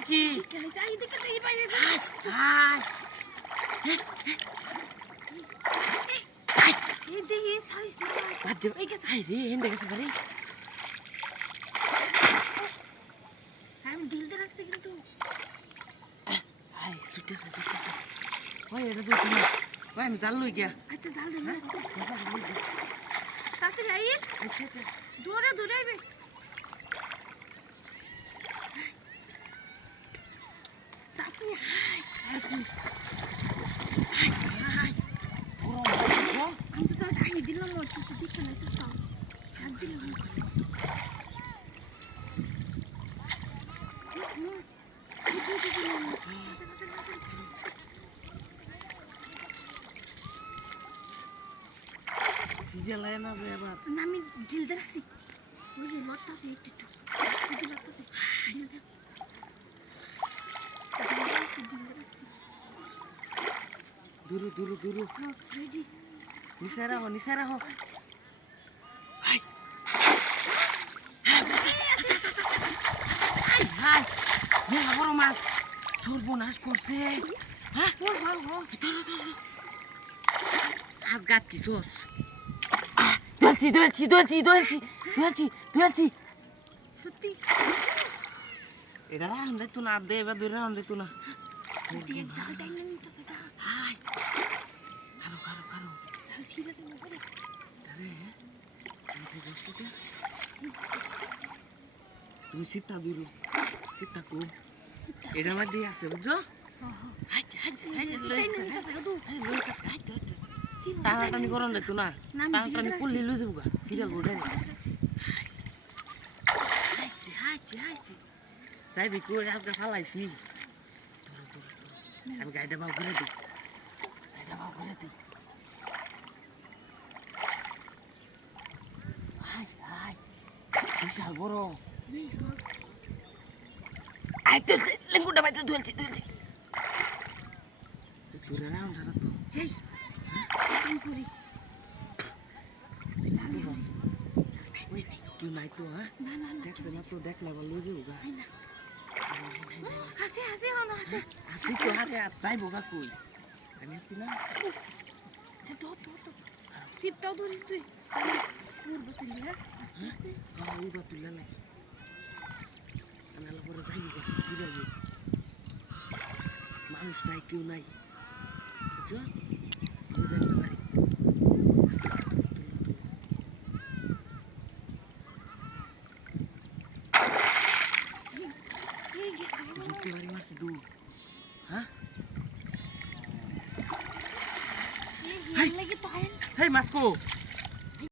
নাকি কেন যাই দেখে তো এই বাইরে হাই এই দেখি সাইজ না বাজে এই গেছে হাই রে হেন দেখেছে বারে আমি ঢিলতে রাখছি কিন্তু হাই ছুটে ওই এটা তো তুমি ওই আমি জাল লই গিয়া আচ্ছা জাল দে না তাড়াতাড়ি আই দৌড়ে দৌড়ে আইবে তাড়াতাড়ি হাই বড় মাছ আমি তো তার আই দিলাম না তুই দেখতে না এসেছ তাও হাত দিলাম সিরিয়াল আয় না রে আবার না আমি ঢিলতে রাখছি ওই যে লটটাছে একটু ওই যে লটটাছে ঢিলতে রাখছি দূর রেডি নিচে রাখো হাই হাই মেলা বড় মাছ সর্বনাশ করছে হ্যাঁ হাত গাত কি সোস দোলছি সত্যি এটা রাউন্ডে তো না দে এবার দুই রাউন্ডে তো না দিয়ে জাল টাইনে নিতেছে তা হাই কারো জাল ছিঁড়ে দিল পরে আরে তুমি সিপটা দিলো সিপটা কো এটা মধ্যে আছে বুঝছো টানাটানি করো না তো না টানাটানি করলে লুজ যাবো সিরিয়াল বোর্ডে যাইবি কই আজকে ফালাইছি আমি গাড়িটা ভাব করে দিই বিশাল বড় আইতে লেঙ্গুটা বাইতে ধুলছি দূরে না ওটা তো এই কাম করি কেউ নাই তো হ্যাঁ না দেখছে না তো দেখলে আবার লই যাবো গা না আছে হনো আছে আসি তো আরে আর যাইবো গা কই আমি আসি না তো সিপটাও ধরিস তুই পূর্ব তুলি হ্যাঁ আস্তে আস্তে ওই বা তুললে নাই আমি আলো করে যাইবো গা সিরিয়াল বোর্ড মানুষ নাই কেউ নাই বুঝছো যাইতে পারি এই গেছে বুঝতে পারি মারছি দু হ্যাঁ এই লাগে তো আইন হেই মাসকো